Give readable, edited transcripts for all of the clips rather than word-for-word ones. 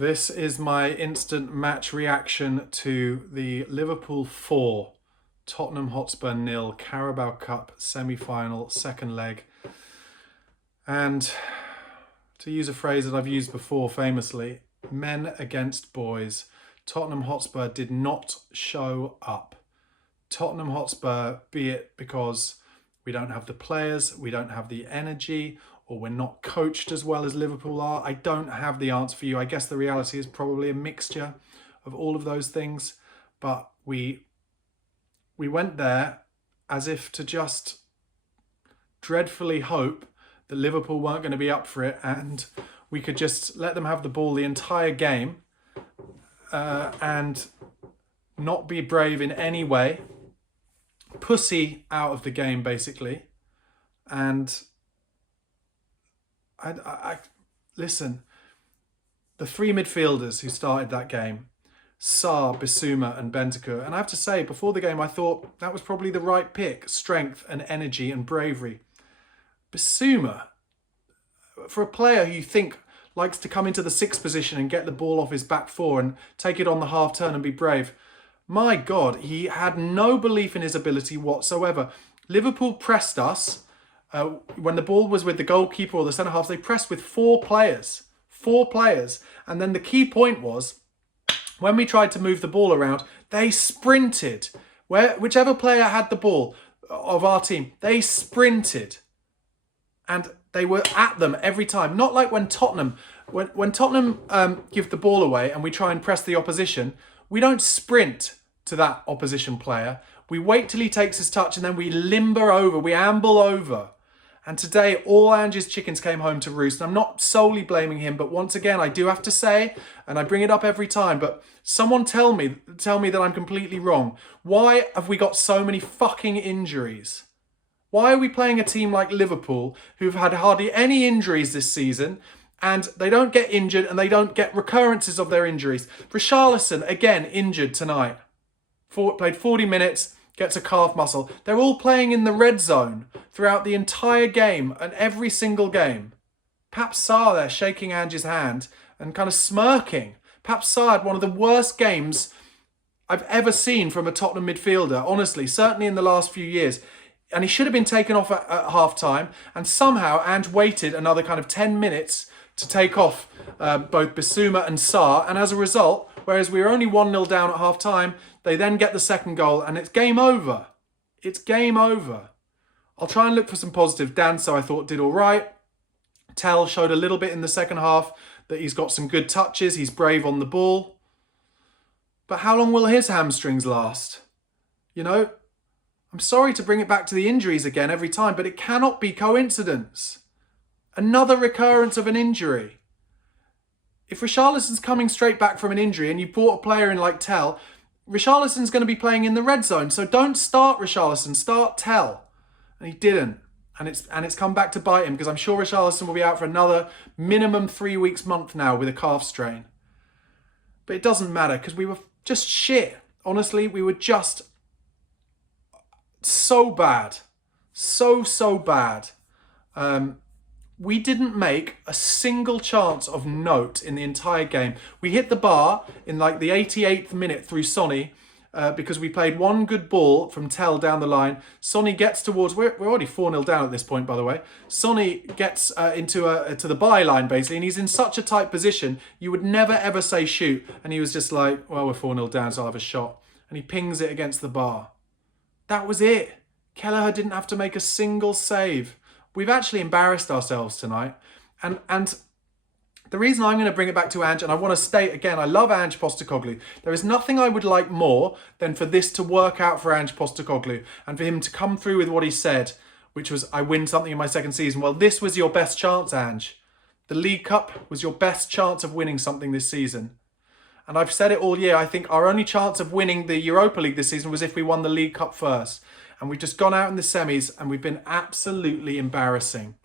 This is my instant match reaction to the Liverpool 4, Tottenham Hotspur 0, Carabao Cup semi-final, second leg. And to use a phrase that I've used before famously, men against boys. Tottenham Hotspur did not show up. Tottenham Hotspur, be it because we don't have the players, we don't have the energy, or we're not coached as well as Liverpool are. I don't have the answer for you. I guess the reality is probably a mixture of all of those things. But we went there as if to just dreadfully hope that Liverpool weren't going to be up for it and we could just let them have the ball the entire game and not be brave in any way. Pussy out of the game, basically. And I listen, the three midfielders who started that game, Sarr, Bissouma and Bentancur, and I have to say, before the game, I thought that was probably the right pick. Strength and energy and bravery. Bissouma, for a player who you think likes to come into the sixth position and get the ball off his back four and take it on the half turn and be brave, my God, he had no belief in his ability whatsoever. Liverpool pressed us. When the ball was with the goalkeeper or the centre-halves, they pressed with four players. And then the key point was, when we tried to move the ball around, they sprinted. Whichever player had the ball of our team, they sprinted. And they were at them every time. Not like when Tottenham, when Tottenham give the ball away and we try and press the opposition, we don't sprint to that opposition player. We wait till he takes his touch and then we limber over, we amble over. And today, all Ange's chickens came home to roost. And I'm not solely blaming him, but once again, I do have to say, and I bring it up every time, but someone tell me that I'm completely wrong. Why have we got so many fucking injuries? Why are we playing a team like Liverpool, who've had hardly any injuries this season, and they don't get injured and they don't get recurrences of their injuries? Richarlison, again, injured tonight. Played 40 minutes. Gets a calf muscle. They're all playing in the red zone throughout the entire game and every single game. Perhaps Sarr there shaking Ange's hand and kind of smirking. Perhaps Sarr had one of the worst games I've ever seen from a Tottenham midfielder, honestly, certainly in the last few years. And he should have been taken off at half-time, and somehow Ange waited another kind of 10 minutes to take off both Bissouma and Sarr, and as a result, whereas we were only 1-0 down at half-time, they then get the second goal and it's game over. It's game over. I'll try and look for some positive. Danso, I thought, did all right. Tell showed a little bit in the second half that he's got some good touches. He's brave on the ball. But how long will his hamstrings last? You know, I'm sorry to bring it back to the injuries again every time, but it cannot be coincidence. Another recurrence of an injury. If Richarlison's coming straight back from an injury and you brought a player in like Tell, Richarlison's going to be playing in the red zone. So don't start Richarlison, start Tell. And he didn't. And it's come back to bite him, because I'm sure Richarlison will be out for another minimum 3 weeks, month now with a calf strain. But it doesn't matter, because we were just shit. Honestly, we were just so bad. So bad. We didn't make a single chance of note in the entire game. We hit the bar in like the 88th minute through Sonny because we played one good ball from Tell down the line. Sonny gets towards, we're already 4-0 down at this point, by the way. Sonny gets to the byline basically, and he's in such a tight position, you would never ever say shoot. And he was just like, well, we're 4-0 down, so I'll have a shot. And he pings it against the bar. That was it. Kelleher didn't have to make a single save. We've actually embarrassed ourselves tonight. And the reason I'm going to bring it back to Ange, and I want to state again, I love Ange Postecoglou. There is nothing I would like more than for this to work out for Ange Postecoglou and for him to come through with what he said, which was, I win something in my second season. Well, this was your best chance, Ange. The League Cup was your best chance of winning something this season. And I've said it all year, I think our only chance of winning the Europa League this season was if we won the League Cup first. And we've just gone out in the semis and we've been absolutely embarrassing.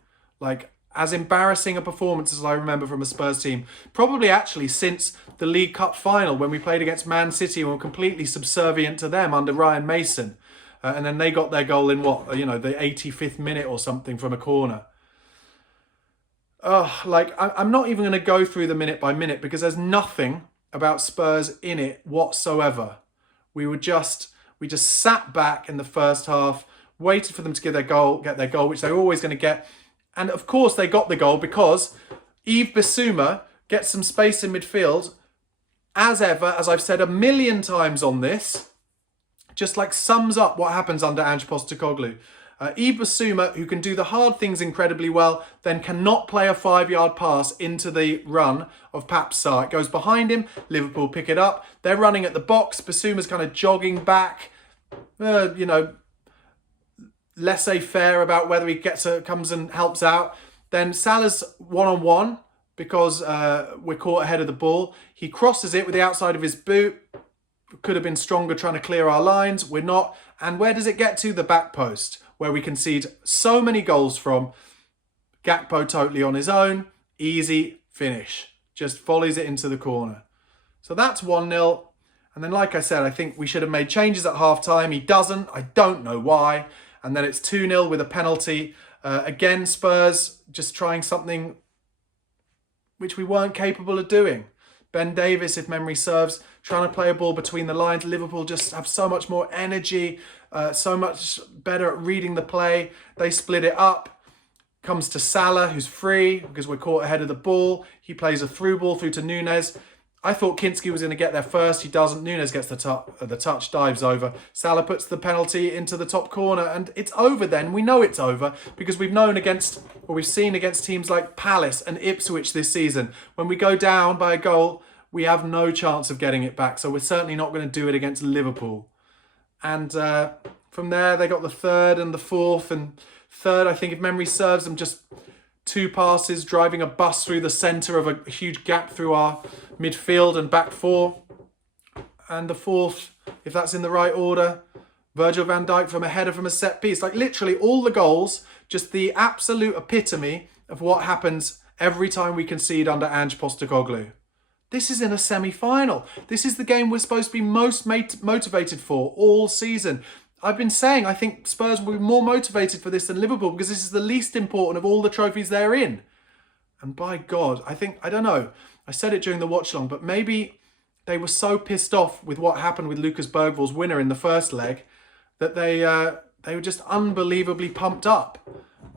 Like, as embarrassing a performance as I remember from a Spurs team. Probably actually since the League Cup final when we played against Man City and were completely subservient to them under Ryan Mason. And then they got their goal in the 85th minute or something from a corner. I'm not even going to go through the minute by minute because there's nothing about Spurs in it whatsoever. We just sat back in the first half, waited for them to get their goal, which they were always going to get. And of course they got the goal because Yves Bissouma gets some space in midfield. As ever, as I've said a million times on this, just like sums up what happens under Ange Postecoglou. Yves Bissouma, who can do the hard things incredibly well, then cannot play a 5-yard pass into the run of Pape Sarr. It goes behind him, Liverpool pick it up, they're running at the box, Bissouma's kind of jogging back, laissez-faire about whether he comes and helps out. Then Salah's one-on-one because we're caught ahead of the ball. He crosses it with the outside of his boot. Could have been stronger trying to clear our lines. We're not. And where does it get to? The back post, where we concede so many goals from. Gakpo totally on his own. Easy finish. Just volleys it into the corner. So that's 1-0. And then, like I said, I think we should have made changes at half-time. He doesn't. I don't know why. And then it's 2-0 with a penalty. Again, Spurs just trying something which we weren't capable of doing. Ben Davies, if memory serves, trying to play a ball between the lines. Liverpool just have so much more energy, so much better at reading the play. They split it up. Comes to Salah, who's free because we're caught ahead of the ball. He plays a through ball through to Nunez. I thought Kinski was going to get there first. He doesn't. Nunez gets the touch, dives over. Salah puts the penalty into the top corner, and it's over then. We know it's over because we've seen against teams like Palace and Ipswich this season. When we go down by a goal, we have no chance of getting it back. So we're certainly not going to do it against Liverpool. And from there, they got the third and the fourth. And third, I think, if memory serves them, just 2 passes, driving a bus through the centre of a huge gap through our midfield and back 4. And the fourth, if that's in the right order, Virgil van Dijk from a header from a set piece. Like literally all the goals, just the absolute epitome of what happens every time we concede under Ange Postecoglou. This is in a semi-final. This is the game we're supposed to be most motivated for all season. I've been saying I think Spurs will be more motivated for this than Liverpool because this is the least important of all the trophies they're in. And by God, I don't know. I said it during the watch-along, but maybe they were so pissed off with what happened with Lucas Bergvall's winner in the first leg that they were just unbelievably pumped up.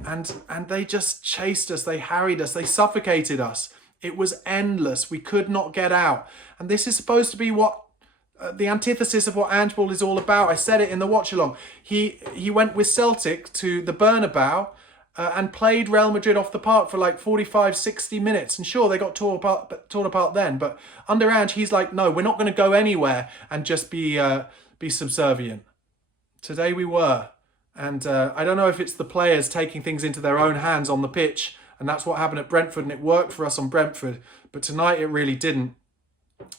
And they just chased us, they harried us, they suffocated us. It was endless. We could not get out. And this is supposed to be what the antithesis of what Ange Ball is all about. I said it in the watch-along. He went with Celtic to the Barnaby and played Real Madrid off the park for like 45, 60 minutes. And sure, they got torn apart then. But under Ange, he's like, no, we're not going to go anywhere and just be subservient. Today we were. And I don't know if it's the players taking things into their own hands on the pitch. And that's what happened at Brentford. And it worked for us on Brentford. But tonight it really didn't.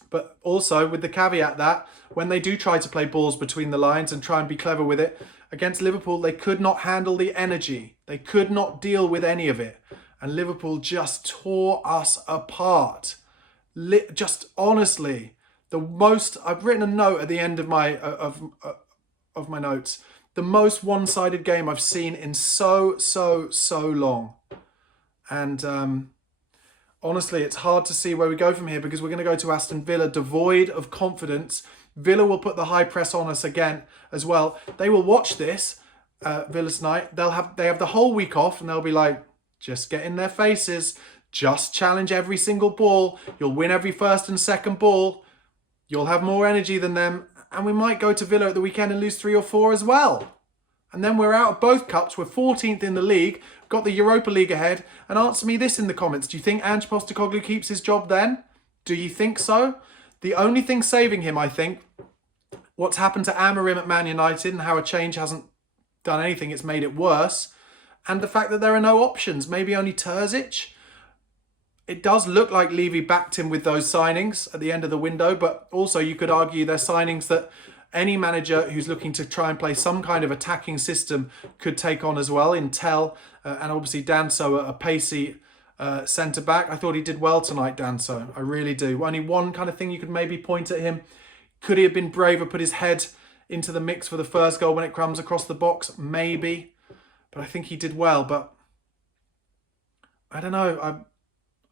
But also with the caveat that when they do try to play balls between the lines and try and be clever with it, against Liverpool, they could not handle the energy. They could not deal with any of it. And Liverpool just tore us apart. Just honestly, I've written a note at the end of my notes. The most one-sided game I've seen in so long. And honestly, it's hard to see where we go from here because we're going to go to Aston Villa devoid of confidence. Villa will put the high press on us again as well. They will watch this, Villa tonight. They have the whole week off and they'll be like, just get in their faces. Just challenge every single ball. You'll win every first and second ball. You'll have more energy than them. And we might go to Villa at the weekend and lose 3 or 4 as well. And then we're out of both cups. We're 14th in the league. Got the Europa League ahead. And answer me this in the comments. Do you think Ange Postecoglou keeps his job then? Do you think so? The only thing saving him, I think, what's happened to Amorim at Man United and how a change hasn't done anything. It's made it worse. And the fact that there are no options. Maybe only Terzic. It does look like Levy backed him with those signings at the end of the window. But also you could argue they're signings that any manager who's looking to try and play some kind of attacking system could take on as well. In Tell and obviously Danso, a pacey centre-back. I thought he did well tonight, Danso. I really do. Only one kind of thing you could maybe point at him. Could he have been braver, put his head into the mix for the first goal when it comes across the box? Maybe. But I think he did well. But I don't know.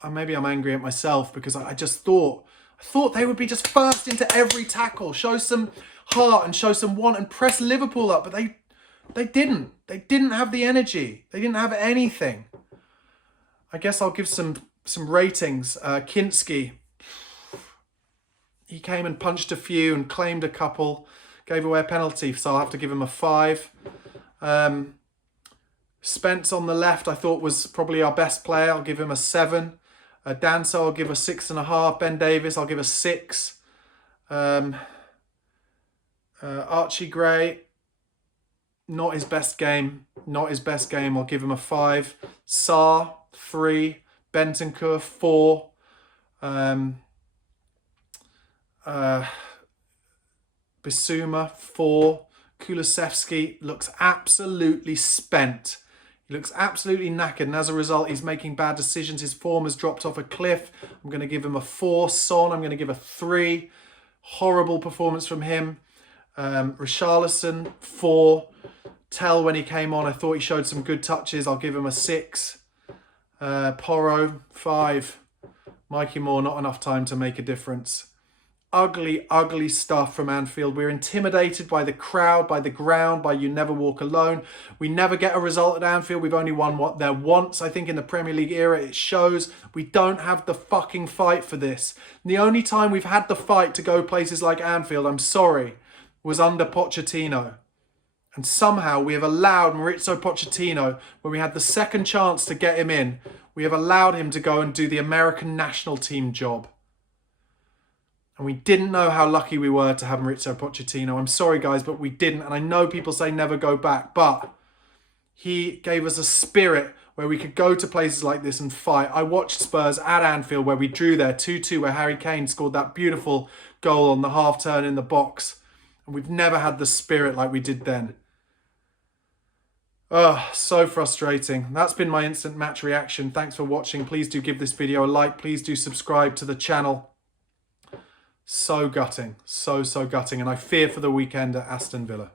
Maybe I'm angry at myself because I just thought they would be just first into every tackle, show some heart and show some want and press Liverpool up, but they didn't. They didn't have the energy. They didn't have anything. I guess I'll give some ratings. Kinski, he came and punched a few and claimed a couple, gave away a penalty, so I'll have to give him a 5. Spence on the left I thought was probably our best player. I'll give him a 7. Danso I'll give a 6.5. Ben Davis I'll give a 6. Archie Gray, not his best game. Not his best game. I'll give him a 5. Sarr, 3. Bentancur, 4. Bissouma, 4. Kulusevski looks absolutely spent. He looks absolutely knackered, and as a result, he's making bad decisions. His form has dropped off a cliff. I'm going to give him a 4. Son, I'm going to give a 3. Horrible performance from him. Richarlison, 4. Tell, when he came on, I thought he showed some good touches. I'll give him a 6. Porro, 5. Mikey Moore, not enough time to make a difference. Ugly, ugly stuff from Anfield. We're intimidated by the crowd, by the ground, by You Never Walk Alone. We never get a result at Anfield. We've only won there once, I think, in the Premier League era. It shows we don't have the fucking fight for this. And the only time we've had the fight to go places like Anfield, I'm sorry, was under Pochettino. And somehow we have allowed Maurizio Pochettino, when we had the second chance to get him in, we have allowed him to go and do the American national team job. And we didn't know how lucky we were to have Maurizio Pochettino. I'm sorry, guys, but we didn't. And I know people say never go back, but he gave us a spirit where we could go to places like this and fight. I watched Spurs at Anfield where we drew there 2-2, where Harry Kane scored that beautiful goal on the half turn in the box. And we've never had the spirit like we did then. Oh, so frustrating. That's been my instant match reaction. Thanks for watching. Please do give this video a like. Please do subscribe to the channel. So gutting. So gutting. And I fear for the weekend at Aston Villa.